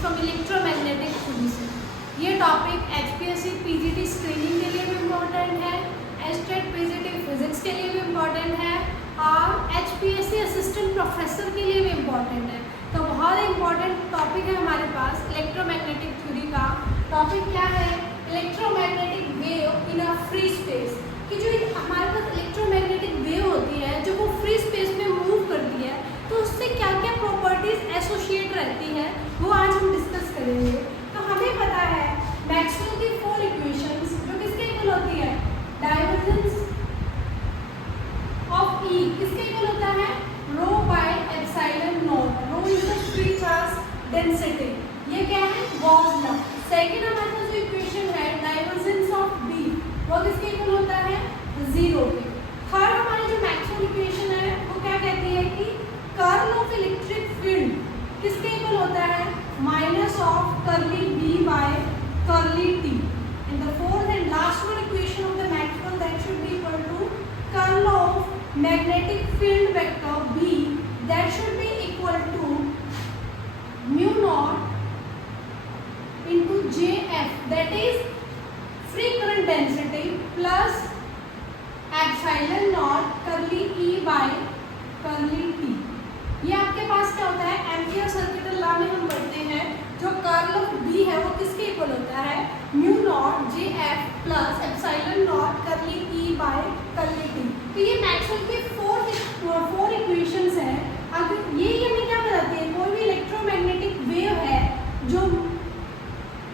From electromagnetic theory से। ये topic HPSC PGT screening के लिए भी इम्पोर्टेंट है, एस्टेट पीजीटी फिजिक्स के लिए भी इम्पोर्टेंट है और एचपीएससी असिस्टेंट प्रोफेसर के लिए भी इम्पोर्टेंट है। तो बहुत इम्पोर्टेंट टॉपिक है हमारे पास इलेक्ट्रोमैग्नेटिक थ्योरी का। टॉपिक क्या है? Electromagnetic wave in a free space. कि जो हमारे पास इलेक्ट्रोमैग्नेटिक वेव होती है जो वो फ्री स्पेस में मूव करती है, तो उससे क्या क्या प्रॉपर्टीज एसोसिएट रहती है वो आज हम डिस्कस करेंगे। तो हमें पता है मैक्सवेल की 4 इक्वेशंस जो किसके इक्वल होती है? डाइवर्जेंस ऑफ ई किसके इक्वल होता है? Rho by epsilon naught. Rho is the free charge density. ये क्या है? Gauss law. सेकंड हमारे पास जो इक्वेशन है डाइवर्जेंस ऑफ बी वो किसके इक्वल होता है? 0 के। थर्ड हमारी जो मैक्सवेल इक्वेशन है वो क्या कहती है कि कर्ल ऑफ इलेक्ट्रिक फील्ड किसके इक्वल होता है? Minus of curly B by curly T. And the fourth and last one equation of the Maxwell that should be equal to curl of magnetic field vector B that should be equal to mu naught into JF that is free current density plus epsilon naught curly E by curly T. ये आपके पास क्या होता है? Ampere circuital law में हम पढ़ते हैं जो कर्ल ऑफ B है वो किसके इक्वल होता है? Mu naught JF plus epsilon naught curly E by curly T. तो ये मैक्सवेल की 4 इक्वेशंस हैं। अगर ये हमें क्या बताती है? कोई भी इलेक्ट्रोमैग्नेटिक वेव है जो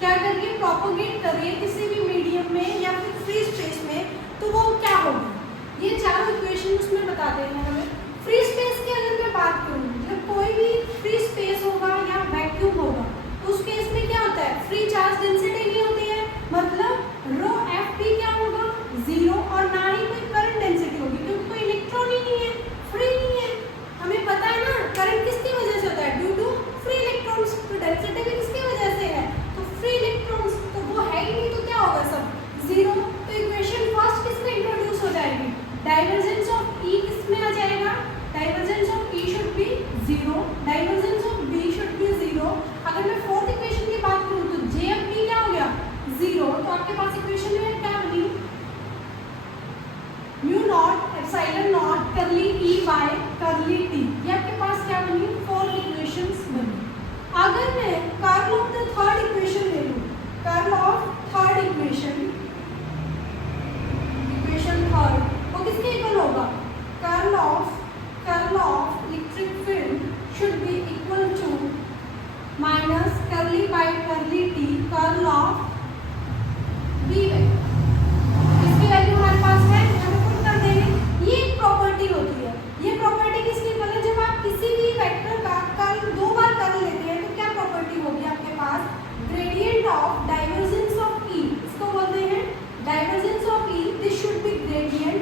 क्या करके प्रोपोगेट कर रही है किसी भी मीडियम में या फिर फ्री स्पेस में, तो वो क्या होगी? ये चारों इक्वेशंस में बताते हैं हमें। फ्री स्पेस की अगर मैं बात करूँ, जब कोई भी फ्री स्पेस होगा या वैक्यूम होगा तो उस केस में क्या होता है? फ्री चार्ज डेंसिटी नहीं होती है, मतलब रो एफ पी क्या होगा? 0 और ना ही कोई करंट डेंसिटी होगी क्योंकि कोई इलेक्ट्रॉन ही नहीं है, फ्री नहीं है। हमें पता है ना करंट किसकी वजह से होता है? Due to free electrons. तो डेंसिटी भी किसकी वजह से है? तो फ्री इलेक्ट्रॉन्स। तो वो है ही नहीं तो क्या होगा? सब 0। तो इक्वेशन फर्स्ट किसमें इंट्रोड्यूस हो जाएगी? डाइवर्जेंस ऑफ E किसमें आ जाएगा? Divergence of E should B 0, divergence of B should B 0। अगर मैं फोर्थ इक्वेशन की बात करूं तो JFP क्या हो गया? 0। तो आपके पास इक्वेशन में क्या बनी? Mu naught epsilon naught curly E by curly T। ये आपके पास क्या बनी? 4 इक्वेशंस बनी। अगर मैं curl of the third equation ले लूं, curl of third equation third वो किसके इक्वल होगा? Curl of electric field should be equal to minus curly by curly T curl of B vector. इसकी वैल्यू हमारे पास है, हमें पुट कर देंगे। ये एक प्रॉपर्टी होती है। ये प्रॉपर्टी किसकी इक्वल है? जब आप किसी भी वेक्टर का कर्ल 2 बार कर लेते हैं तो क्या प्रॉपर्टी होगी आपके पास? Gradient of divergence of E। इसको बोलते हैं divergence of E। This should be gradient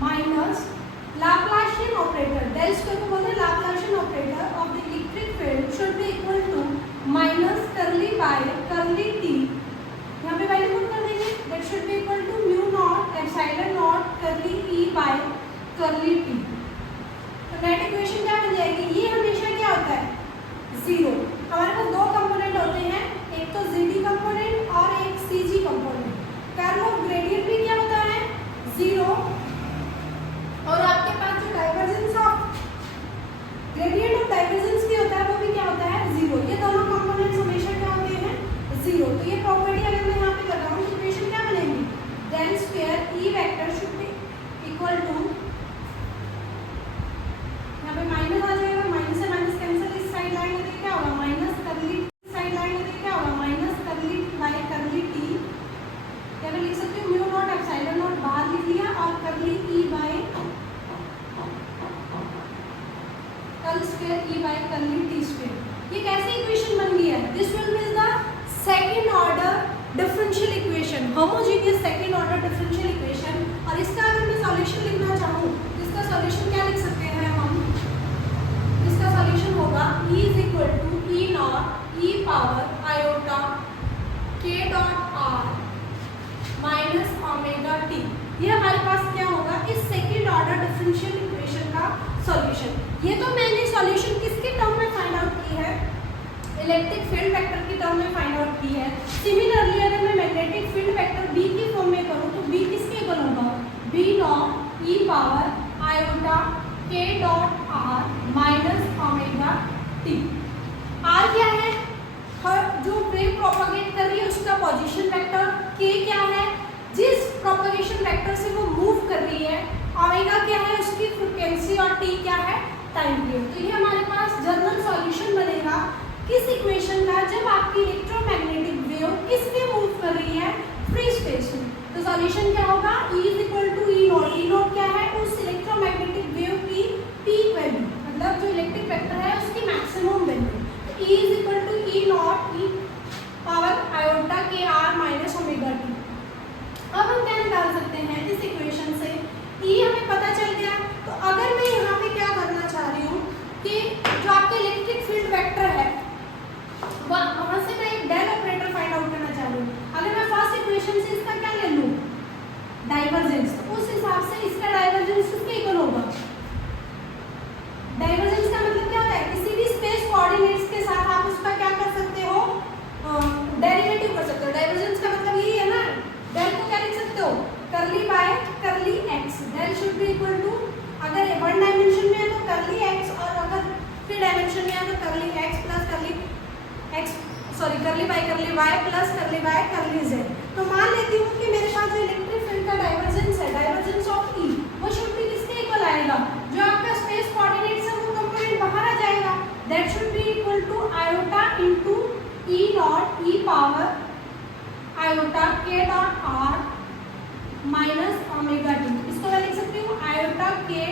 minus Laplacian operator, del square को बोलते हैं Laplacian operator of the electric field should be equal to minus curly by curly T. यहाँ पे value put कर देंगे that should be equal to mu naught epsilon naught curly E by curly T. तो net equation क्या बन जाएगी? ये हमेशा क्या होता है? 0। हमारे पास 2 कंपोनेंट होते हैं, एक तो ZD कंपोनेंट और एक CG component. Curl of gradient भी क्या होता है? 0। और आपके पास जो divergence of gradient of divergence भी होता है वो भी क्या होता है? 0। ये दोनों कंपोनेंट्स हमेशा क्या होते हैं? 0। तो ये प्रॉपर्टी अगर मैं यहाँ पे लगाऊं तो इक्वेशन क्या बनेगी? Del square E vector should be equal to, यहाँ पे माइनस आ जाएगा, माइनस से माइनस कैंसिल, इस साइड लाइन में क्या होगा? माइनस कर्ली, साइड लाइन में क्या होगा? Minus curly by curly T. क्या मैं लिख सकती हूँ? म्यू नॉट एप्सिलॉन नॉट बाहर लिख लिया और curly E by curl square E by curly T square. ये कैसी इक्वेशन बन गई है? This will be the second order differential equation, homogeneous second order differential equation. और इसका अगर मैं सॉल्यूशन लिखना चाहूँ तो इसका सॉल्यूशन क्या लिख सकते हैं हम? इसका सॉल्यूशन होगा E is equal to E naught E power iota K dot R minus omega T. ये हमारे पास क्या होगा? इस सेकंड ऑर्डर डिफरेंशियल इक्वेशन का सॉल्यूशन। ये तो मैंने सॉल्यूशन किसके टर्म में फाइंड आउट की है? इलेक्ट्रिक फील्ड वेक्टर की टर्म में फाइंड आउट की है। सिमिलरली अगर मैं मैग्नेटिक फील्ड वेक्टर बी की फॉर्म में करूँ तो बी किसके इक्वल होगा, B naught E power iota K dot R minus omega T. R क्या है, जो वेव प्रोपगेट कर रही है उसका पोजीशन वेक्टर, के क्या है जिस प्रोपगेशन वेक्टर से वो मूव कर रही है, ओमेगा क्या है उसकी फ्रीक्वेंसी और टी क्या है टाइम पीरियड। तो ये हमारे पास जनरल सॉल्यूशन बनेगा किस इक्वेशन का, जब आपकी इलेक्ट्रोमैग्नेटिक वेव किस में मूव कर रही है, फ्री स्पेस में। तो सॉल्यूशन क्या होगा, E is equal to E naught. E naught क्या है, उस इलेक्ट्रोमैग्नेटिक वेव की पीक वैल्यू, मतलब जो इलेक्ट्रिक वेक्टर है उसकी मैक्सिमम वैल्यू। तो E is equal to E naught E power iota K R minus omega T. अब हम क्या निकाल सकते हैं इस इक्वेशन से, E हमें पता चल गया। तो अगर मैं यहाँ पे क्या करना चाह रही हूँ कि जो आपका इलेक्ट्रिक फील्ड वेक्टर है वहाँ से मैं एक डेल ऑपरेटर फाइंड आउट करना चाह रही हूँ। अगर मैं फर्स्ट इक्वेशन से इसका क्या ले लूँ, डाइवर्जेंस, तो उस हिसाब से इसका डाइवर्जेंस किसके इक्वल होगा। डाइवर्जेंस का मतलब क्या होता है, किसी भी स्पेस कोऑर्डिनेट्स के साथ आप उसका क्या कर सकते हो, डेरिवेटिव कर सकते हो। डाइवर्जेंस का मतलब यही है ना, डेल को क्या लिख सकते हो, curly by curly X. Del should be equal to, अगर वन डायमेंशन में है तो करली एक्स, और अगर थ्री डायमेंशन में है तो curly X plus curly X, sorry curly by Y plus curly by curly Z. तो मान लेती हूँ कि मेरे पास जो इलेक्ट्रिक फील्ड का डाइवर्जेंस है, डाइवर्जेंस ऑफ ई, वो शुड बी किसके इक्वल आएगा, जो आपका स्पेस कोऑर्डिनेट्स है वो कंपोनेंट बाहर आ जाएगा। That should be equal to iota into E naught E power iota K dot R minus omega T. इसको मैं लिख सकती हूँ iota K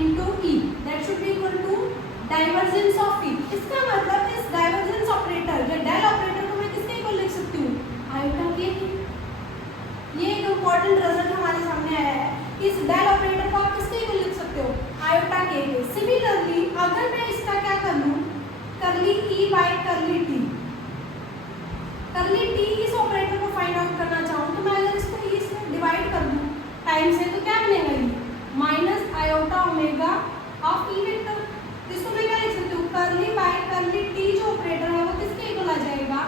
into E, that should be equal to divergence of E. इसका मतलब इस डाइवर्जेंस ऑपरेटर या del operator को मैं किसके इक्वल लिख सकती हूँ, आयोटा के। ये एक इम्पॉर्टेंट रिजल्ट हमारे सामने आया है, इस डेल ऑपरेटर को आप किसके इक्वल लिख सकते हो, आयोटा के। सिमिलरली अगर मैं इसका क्या कर लूँ, करली ई बाय करली टी, करली टी इस ऑपरेटर को फाइंड आउट करना चाहूँ तो मैं अगर इसको ई से डिवाइड कर दूँ टाइम से तो क्या बनेगा, ये minus iota omega of E vector. इसको मैं क्या लिख सकती हूँ, करली बाय करली टी जो ऑपरेटर है वो किसके इक्वल आ जाएगा,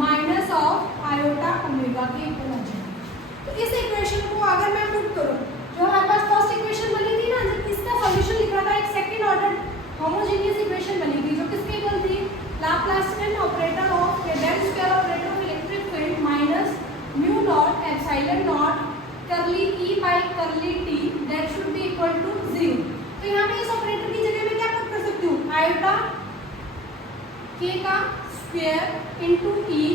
माइनस ऑफ आयोटा ओमेगा के इक्वल आ जाएगा। तो इस इक्वेशन को अगर मैं पुट करूँ, जो हमारे पास फर्स्ट इक्वेशन बनी थी ना, जब इसका सॉल्यूशन लिखा था, एक सेकंड ऑर्डर होमोजेनियस इक्वेशन बनी थी जो किसके इक्वल थी, Laplacian operator of del square operator of electric field minus mu naught epsilon naught curly E by curly T, that should be equal to 0। तो यहाँ पे इस ऑपरेटर की जगह मैं क्या कर सकती हूँ, आयोटा के का square into E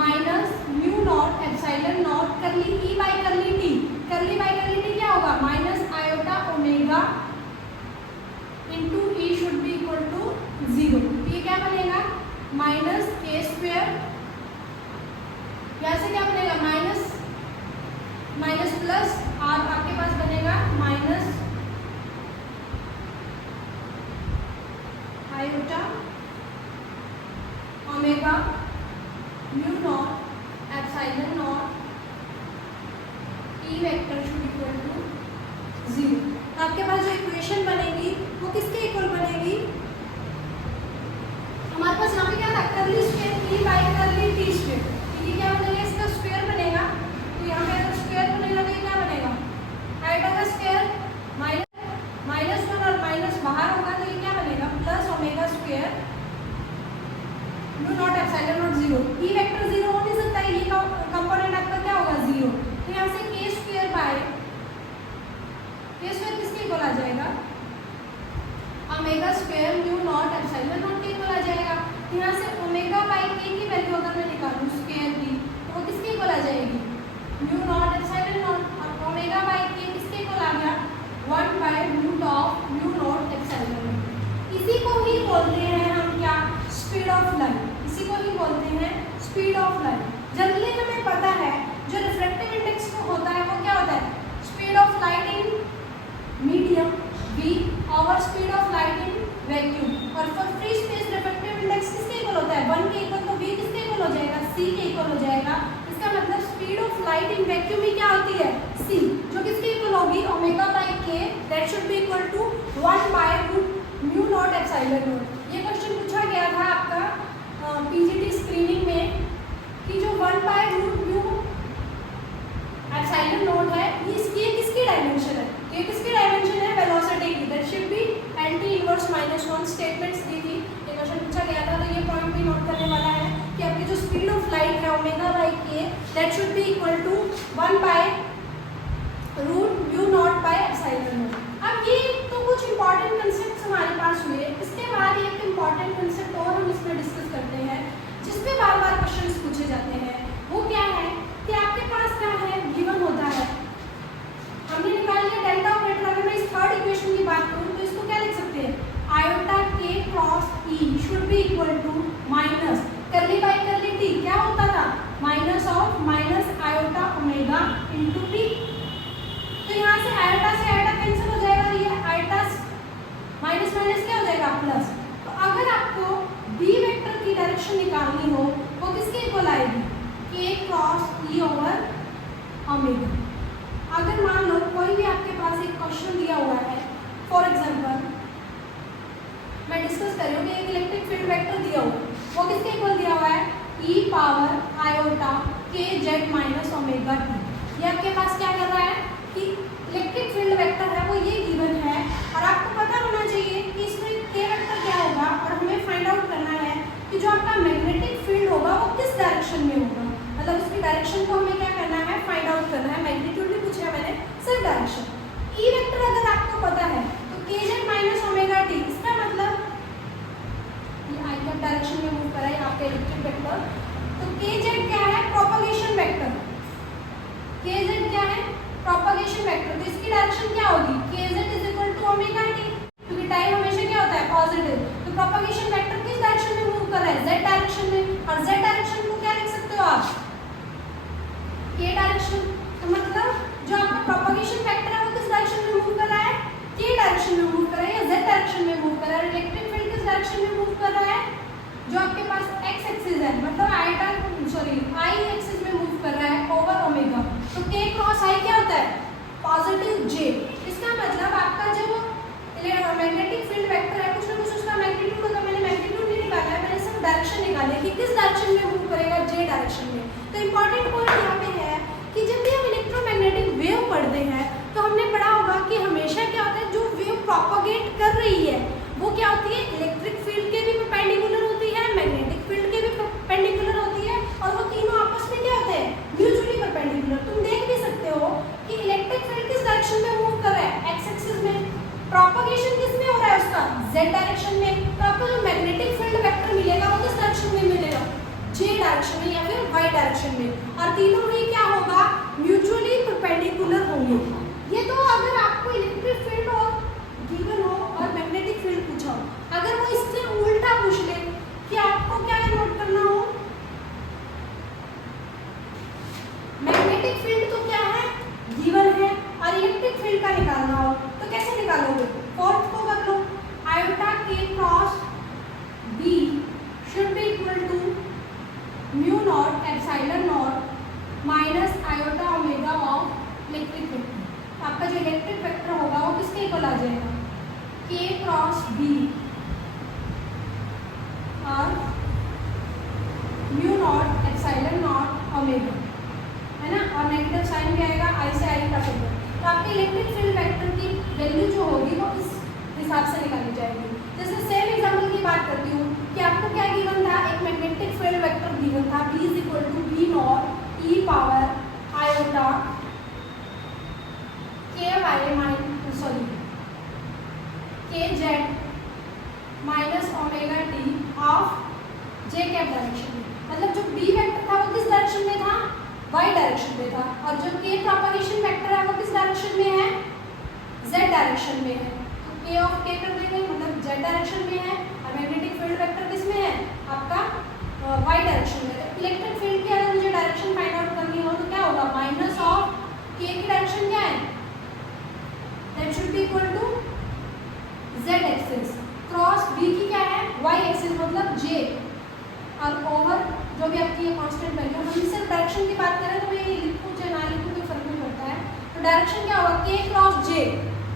minus mu naught epsilon naught curly E by curly T. Curly by curly T क्या होगा, minus iota omega into E should be equal to 0। ये क्या बनेगा, माइनस के स्क्वायर, यहाँ से क्या बनेगा, माइनस माइनस प्लस आर आपके पास बनेगा minus iota omega mu naught epsilon naught E vector should equal to 0। आपके पास जो इक्वेशन बनेगी वो किसके इक्वल बनेगी, हमारे पास यहाँ पे क्या था, करली square E by curly T square. ये क्या बनेगा, इसका स्क्वायर बनेगा। तो यहाँ पे अगर स्क्वायर बनेगा तो ये क्या बनेगा, आयोटा का स्क्वायर माइनस 1 और माइनस बाहर होगा तो ये क्या बनेगा, plus omega square mu naught epsilon not 0। E vector 0 हो नहीं सकता है, ये कंपोनेंट आपका क्या होगा, 0। तो यहाँ से के स्क्वायर बाय के स्क्वायर किसके इक्वल आ जाएगा, omega square mu naught epsilon not के इक्वल आ जाएगा। यहाँ से ओमेगा बाय के की वैल्यू अगर मैं निकालूँ स्क्वायर की तो वो किसके इक्वल आ जाएगी, म्यू नॉट एप्सिलॉन नॉट, और ओमेगा बाय के किसके इक्वल आ गया, 1 by root of mu naught epsilon naught. इसी को ही बोलते हैं हम क्या, स्पीड ऑफ लाइट। इसी को ही बोलते हैं स्पीड ऑफ लाइट। जनरली हमें पता है जो रिफ्रैक्टिव इंडेक्स होता है वो क्या होता है, speed of light in medium v और speed of light in vacuum. और for free space refractive index किसके इक्वल होता है, 1 के इक्वल, तो v किसके इक्वल हो जाएगा, c के इक्वल हो जाएगा। इसका मतलब speed of light in vacuum ही क्या होती है, c, जो किसके इक्वल होगी, omega by k, that should be equal to 1 by root mu naught epsilon naught. ये क्वेश्चन पूछा गया था आपका पीजीटी स्क्रीनिंग में कि जो 1/√μ एप्सिलॉन नॉट है इसकी किसकी डायमेंशन है, ये किसकी डायमेंशन है, वेलोसिटी की। That should be anti inverse -1 statements दी थी, ये क्वेश्चन पूछा गया था, तो ये पॉइंट भी नोट करने वाला है कि आपकी जो स्पीड ऑफ लाइट है ω/k that should be equal to 1/√μ0/एप्सिलॉन नॉट। अब ये तो कुछ इंपॉर्टेंट कंसेप्ट्स हमारे पास हुए, इसके बाद एक इंपॉर्टेंट कंसेप्ट और हम इसमें डिस्कस करते हैं जिसपे बार बार क्वेश्चंस पूछे जाते हैं। वो क्या है कि आपके पास क्या है, गिवन होता है, हमने निकाल लिया डेल्टा ऑपरेटर। अगर मैं इस थर्ड इक्वेशन की बात करूं तो इसको क्या लिख सकते हैं, iota k cross e should be equal to minus curly by curly t, क्या होता था, minus of minus iota omega into t। तो यहाँ से आयोटा कैंसिल हो जाएगा, ये आयोटा माइनस माइनस क्या हो जाएगा, प्लस। तो अगर आपको b वेक्टर की डायरेक्शन निकालनी हो वो किसके इक्वल आएगी, k cross e over omega. अगर मान लो कोई भी आपके पास एक क्वेश्चन दिया हुआ है, फॉर एग्जांपल मैं डिस्कस कर रही हूँ कि एक इलेक्ट्रिक फील्ड वेक्टर दिया हुआ है, वो किसके इक्वल दिया हुआ है, e power iota kz minus omega t। ये आपके पास क्या कर रहा है कि इलेक्ट्रिक फील्ड वेक्टर है वो ये गिवन है, और आपको पता होना चाहिए कि इसमें k वेक्टर क्या होगा, और हमें फाइंड आउट करना है कि जो आपका मैग्नेटिक फील्ड होगा वो किस डायरेक्शन में होगा, मतलब उसकी डायरेक्शन को हमें क्या करना है, फाइंड आउट करना है। मैग्नीट्यूड भी पूछा है मैंने, सिर्फ डायरेक्शन। ई वेक्टर अगर आपको पता है तो kz माइनस ओमेगा t, इसका मतलब ये आई कैप डायरेक्शन में मूव कर रहा है आपका इलेक्ट्रिक वेक्टर, तो kz क्या है, प्रोपगेशन वेक्टर। kz क्या है, प्रोपगेशन वेक्टर, तो इसकी डायरेक्शन क्या होगी, kz is equal to omega t, क्योंकि टाइम हमेशा क्या होता है, पॉजिटिव। तो प्रोपगेशन वेक्टर किस डायरेक्शन में मूव कर रहा है, z डायरेक्शन में, और z डायरेक्शन को क्या लिख सकते हो आप, k डायरेक्शन। तो मतलब जो आपका प्रोपगेशन वेक्टर है वो किस डायरेक्शन में मूव कर रहा है, k डायरेक्शन में मूव कर रहा है या z डायरेक्शन में मूव कर रहा है। इलेक्ट्रिक फील्ड किस डायरेक्शन में मूव कर रहा है, जो आपके पास x एक्सिस है, मतलब i एक्सिस में मूव कर रहा है ओवर ओमेगा। तो k क्रॉस i क्या होता है, पॉजिटिव j। इसका मतलब आपका जो मैग्नेटिक फील्ड वेक्टर है कुछ ना कुछ उसका मैग्नीट्यूड होगा, मैंने मैग्नीट्यूड नहीं निकाला है, मैंने सिर्फ डायरेक्शन निकाली है कि किस डायरेक्शन में मूव करेगा, j डायरेक्शन में। तो इंपॉर्टेंट पॉइंट यहाँ पे है कि जब भी हम इलेक्ट्रोमैग्नेटिक वेव पढ़ते हैं तो हमने पढ़ा होगा कि हमेशा क्या होता है, जो वेव प्रोपगेट कर रही है वो क्या होती है, इलेक्ट्रिक फील्ड के भी परपेंडिकुलर होती है, मैग्नेटिक फील्ड के भी परपेंडिकुलर होती है, और वो तीनों आपस में क्या होते हैं, म्यूचुअली परपेंडिकुलर। तुम देख भी सकते हो कि इलेक्ट्रिक फील्ड किस डायरेक्शन में मूव कर रहा है, एक्स एक्सिस में, प्रोपगेशन किस में हो रहा है उसका, z डायरेक्शन में। तो आपको जो मैग्नेटिक फील्ड वेक्टर मिलेगा वो किस डायरेक्शन में मिलेगा, j डायरेक्शन में या फिर y डायरेक्शन में, और तीनों ही क्या होगा, म्यूचुअली परपेंडिकुलर होंगे। ये तो अगर आपको इलेक्ट्रिक फील्ड और गिवन हो और मैग्नेटिक फील्ड पूछा हो, अगर वो इससे उल्टा पूछ ले कि आपको क्या नोट करना हो, मैग्नेटिक फील्ड तो क्या है, गिवन है, और इलेक्ट्रिक फील्ड का निकालना हो तो कैसे निकालोगे, फोर्थ को कर लो, iota k cross b should be equal to μ0 epsilon naught minus iota omega of electric vector. आपका जो इलेक्ट्रिक वेक्टर होगा वो किसके इक्वल आ जाएगा, k क्रॉस b और μ0 एप्सिलॉन नॉट ओमेगा, है ना, और नेगेटिव साइन भी आएगा, आई से आई का टुकड़ा। तो आपके इलेक्ट्रिक फील्ड वेक्टर की वैल्यू जो होगी वो इस हिसाब से निकाली जाएगी। जैसे सेम एग्जांपल की बात करती हूँ कि आपको क्या गिवन था, एक मैग्नेटिक फील्ड वेक्टर गिवन था b is equal to v0 e power iota kz minus omega t of j cap direction में। मतलब जो b वेक्टर था वो किस डायरेक्शन में था, y डायरेक्शन में था, और जो k प्रोपगेशन वेक्टर है वो किस डायरेक्शन में है, z डायरेक्शन में है। तो k ऑफ k कर देंगे, मतलब z डायरेक्शन में है, और मैग्नेटिक फील्ड वेक्टर किस में है, आपका y डायरेक्शन में। इलेक्ट्रिक फील्ड की अगर मुझे डायरेक्शन फाइंड आउट करनी हो तो क्या होगा, माइनस ऑफ k की डायरेक्शन क्या है, that should be equal to z axis cross b की क्या है, y एक्सिस मतलब j, और ओवर जो भी आपकी ये कांस्टेंट वैल्यू। हम सिर्फ डायरेक्शन की बात करें तो मैं ये लिखूँ चाहे ना लिखूँ कोई फर्क नहीं पड़ता है। तो डायरेक्शन क्या होगा, k क्रॉस j,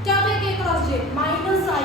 क्या होता है k cross j, minus i,